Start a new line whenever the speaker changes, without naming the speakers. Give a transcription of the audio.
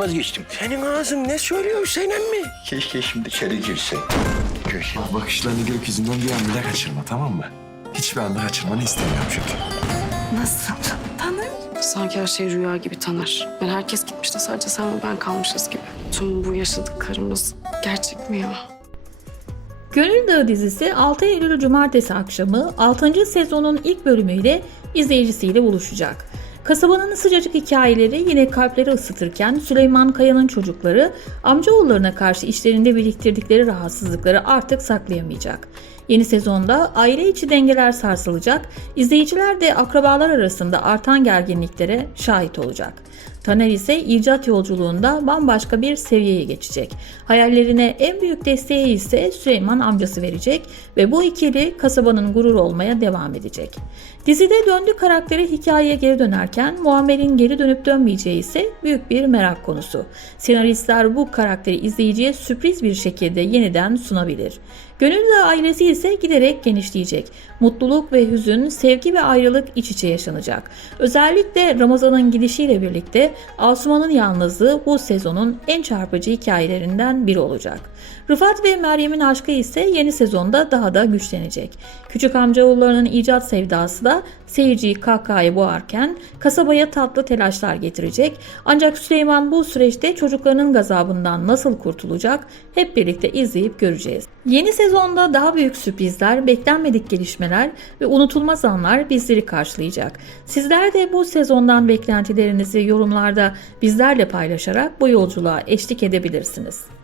vazgeçtim. Senin ağzın ne söylüyor Hüseyin emmi? Keşke şimdi içeri girsin. Köşe.
Bakışlarını gökyüzünden bir an bile kaçırma tamam mı? Hiçbir anda kaçırmanı istemiyorum çünkü.
Nasıl? Tanır.
Sanki her şey rüya gibi Taner. Yani herkes gitmiş de sadece sen ve ben kalmışız gibi. Tüm bu yaşadıklarımız gerçek mi ya?
Gönül Dağı dizisi 6 Eylül Cumartesi akşamı 6. sezonun ilk bölümüyle izleyicisiyle buluşacak. Kasabanın sıcacık hikayeleri yine kalpleri ısıtırken Süleyman Kaya'nın çocukları amcaoğullarına karşı içlerinde biriktirdikleri rahatsızlıkları artık saklayamayacak. Yeni sezonda aile içi dengeler sarsılacak, izleyiciler de akrabalar arasında artan gerginliklere şahit olacak. Taner ise icat yolculuğunda bambaşka bir seviyeye geçecek. Hayallerine en büyük desteği ise Süleyman amcası verecek ve bu ikili kasabanın gururu olmaya devam edecek. Dizide döndü karakteri hikayeye geri dönerken Muammer'in geri dönüp dönmeyeceği ise büyük bir merak konusu. Senaristler bu karakteri izleyiciye sürpriz bir şekilde yeniden sunabilir. Gönül Dağı ailesi ise giderek genişleyecek. Mutluluk ve hüzün, sevgi ve ayrılık iç içe yaşanacak. Özellikle Ramazan'ın gidişiyle birlikte Asuman'ın yalnızlığı bu sezonun en çarpıcı hikayelerinden biri olacak. Rıfat ve Meryem'in aşkı ise yeni sezonda daha da güçlenecek. Küçük amcaoğullarının icat sevdası da seyirciyi kahkahaya boğarken kasabaya tatlı telaşlar getirecek. Ancak Süleyman bu süreçte çocuklarının gazabından nasıl kurtulacak hep birlikte izleyip göreceğiz. Yeni sezonda daha büyük sürprizler, beklenmedik gelişmeler ve unutulmaz anlar bizleri karşılayacak. Sizler de bu sezondan beklentilerinizi yorumlarda bizlerle paylaşarak bu yolculuğa eşlik edebilirsiniz.